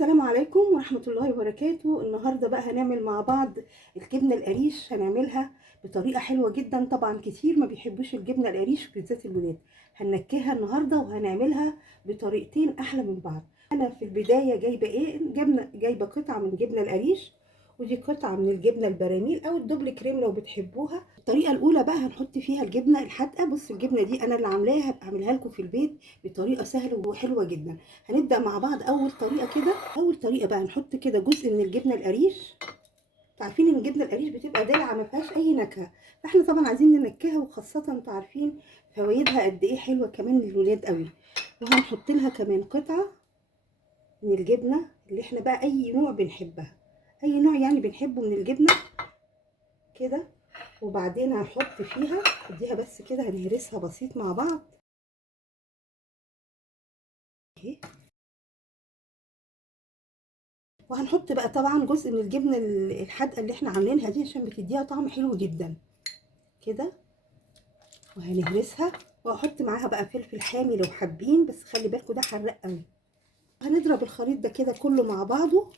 السلام عليكم ورحمة الله وبركاته. النهاردة بقى هنعمل مع بعض الجبنة القريش. هنعملها بطريقة حلوة جدا، طبعا كتير ما بيحبوش الجبنة القريش بالذات الولاد. هننكهها النهاردة وهنعملها بطريقتين أحلى من بعض. أنا في البداية جايبة جايبة قطعة من جبنة القريش، ودي قطعة من الجبنة البراميل أو الدبل كريم لو بتحبوها. الطريقة الأولى بقى هنحط فيها الجبنة الحادقة. بص الجبنة دي أنا اللي عاملاها، هعملها لكم في البيت بطريقة سهلة وحلوة جدا. هنبدأ مع بعض أول طريقة كده. أول طريقة بقى نحط كده جزء من الجبنة القريش. عارفين ان الجبنه القريش بتبقى دلعه ما فيهاش اي نكهه، فاحنا طبعا عايزين ننكهها، وخاصه انتوا عارفين فوائدها قد ايه حلوه كمان للولاد قوي. وهنحط لها كمان قطعه من الجبنه اللي احنا بقى اي نوع بنحبها، اي نوع يعني بنحبه من الجبنه كده. وبعدين هنحط فيها، اديها بس كده هنهرسها بسيط مع بعض اهي. وهنحط بقى طبعا جزء من الجبنه الحادقه اللي احنا عاملينها دي عشان بتديها طعم حلو جدا كده، وهنهرسها. واحط معاها بقى فلفل حامي لو حابين، بس خلي بالكوا ده حراق قوي. هنضرب الخليط ده كده كله مع بعضه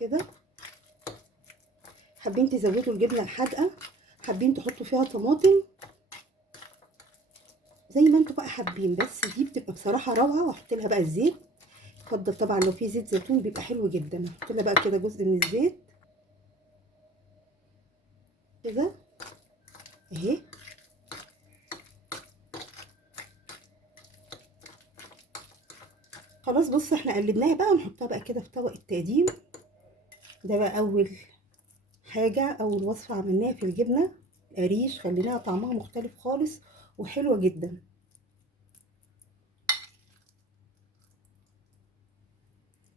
كده. حابين تزودوا الجبنه الحادقه، حابين تحطوا فيها طماطم، زي ما انتوا بقى حابين، بس دي بتبقى بصراحه روعه. واحط لها بقى الزيت، اتفضل طبعا لو في زيت زيتون بيبقى حلو جدا. هحط لها بقى كده جزء من الزيت كده اهي. خلاص بص احنا قلبناها بقى، ونحطها بقى كده في طبق التقديم. ده بقى اول حاجة، أول وصفة عملناها في الجبنة القريش، خليناها طعمها مختلف خالص وحلوة جدا.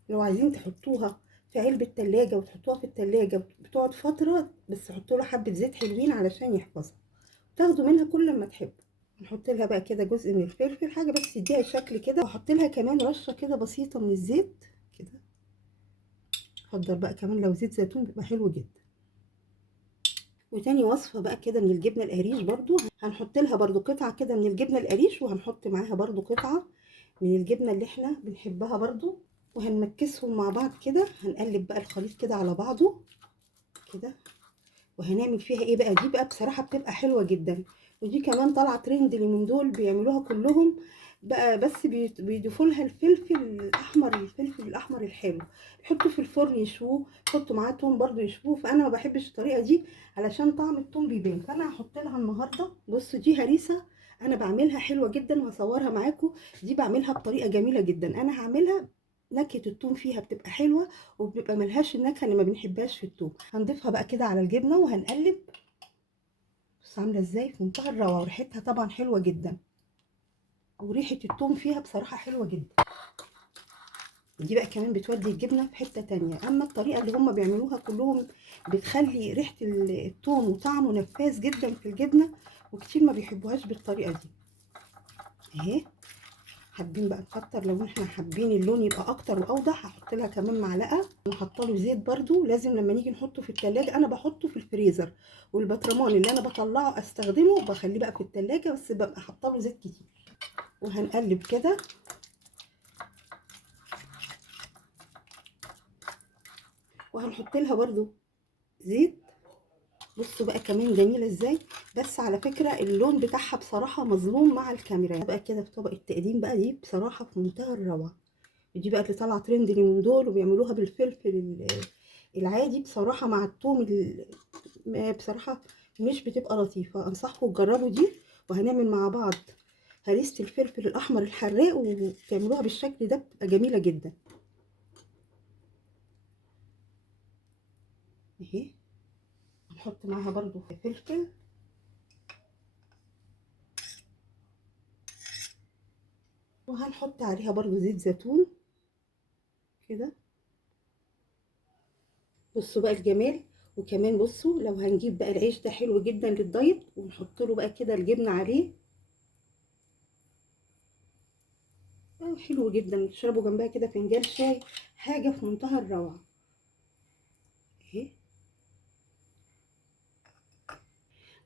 لو عايزين تحطوها في علبة تلاجة وتحطوها في التلاجة بتقعد فترة، بس حطوا لها حبة زيت حلوين علشان يحفظها، تاخدوا منها كل ما تحبوا. نحط لها بقى كده جزء من الفلفل، حاجة بس يديها شكل كده، واحط لها كمان رشة كده بسيطة من الزيت كده. افضل بقى كمان لو زيت زيتون بيبقى حلو جدا. وتاني وصفة بقى كده من الجبنة القريش، برضو هنحط لها برضو قطعة كده من الجبنة القريش، وهنحط معاها برضو قطعة من الجبنة اللي احنا بنحبها برضو، وهنمكسهم مع بعض كده. هنقلب بقى الخليط كده على بعضه كده. وهنعمل فيها ايه بقى؟ دي بقى بصراحة بتبقى حلوة جدا، ودي كمان طالعة ترند اللي من دول بيعملوها كلهم بقى، بس بيضيفوا لها الفلفل الاحمر، الفلفل الاحمر الحلو، يحطوا في الفرن يشووه، يحطوا معاه توم برضو يشووه. فانا ما بحبش الطريقة دي علشان طعم التوم بيبان، فانا هحط لها النهارده. بصوا دي هريسة انا بعملها حلوة جدا، وهصورها معاكم. دي بعملها بطريقة جميلة جدا، انا هعملها نكهة التوم فيها بتبقى حلوة، وبيبقى ملهاش النكهة اللي ما بنحبهاش في التوم. هنضيفها بقى كده على الجبنة وهنقلب. بص عاملة ازاي في منتهى الروعة، وريحتها طبعا حلوة جدا، وريحة التوم فيها بصراحة حلوة جدا. دي بقى كمان بتودي الجبنة في حتة تانية. اما الطريقة اللي هم بيعملوها كلهم بتخلي ريحة التوم وطعمه نفاذ جدا في الجبنة، وكتير ما بيحبوهاش بالطريقة دي اهي. حابين بقى نكتر، لو احنا حابين اللون يبقى اكتر واوضح هحط لها كمان معلقه. ونحط له زيت برده، لازم لما نيجي نحطه في التلاجة. انا بحطه في الفريزر، والبطرمان اللي انا بطلعه استخدمه بخليه بقى في التلاجة، بس ببقى حاطه له زيت كتير. وهنقلب كده، وهنحط لها برده زيت. بصوا بقى كمان جميله ازاي، بس على فكره اللون بتاعها بصراحه مظلوم مع الكاميرا. بقى كده في طبق التقديم بقى، دي بصراحه في منتهى الروعه. دي بقى اللي طالعه ترند اليومين دول، وبيعملوها بالفلفل العادي بصراحه مع الثوم بصراحه مش بتبقى لطيفه. انصحكم تجربوا دي. وهنعمل مع بعض هريسه الفلفل الاحمر الحراق، وتعملوها بالشكل ده بتبقى جميله جدا اهي. هنحط معاها برضو فلفل، وهنحط عليها برضو زيت زيتون كده. بصوا بقى الجمال. وكمان بصوا لو هنجيب بقى العيش ده حلو جدا للدايت، ونحط له بقى كده الجبنه عليه، حلو جدا. تشربوا جنبها كده فنجان شاي، حاجه في منتهى الروعه اهي.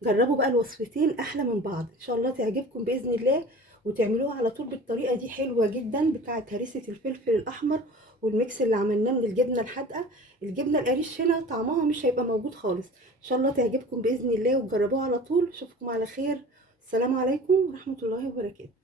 جربوا بقى الوصفتين احلى من بعض، ان شاء الله تعجبكم باذن الله، وتعملوها على طول بالطريقه دي حلوه جدا بتاعه هريسه الفلفل الاحمر. والميكس اللي عملناه من الجبنه الحادقه. الجبنه القريش هنا طعمها مش هيبقى موجود خالص. ان شاء الله تعجبكم باذن الله وتجربوها على طول. اشوفكم على خير. السلام عليكم ورحمه الله وبركاته.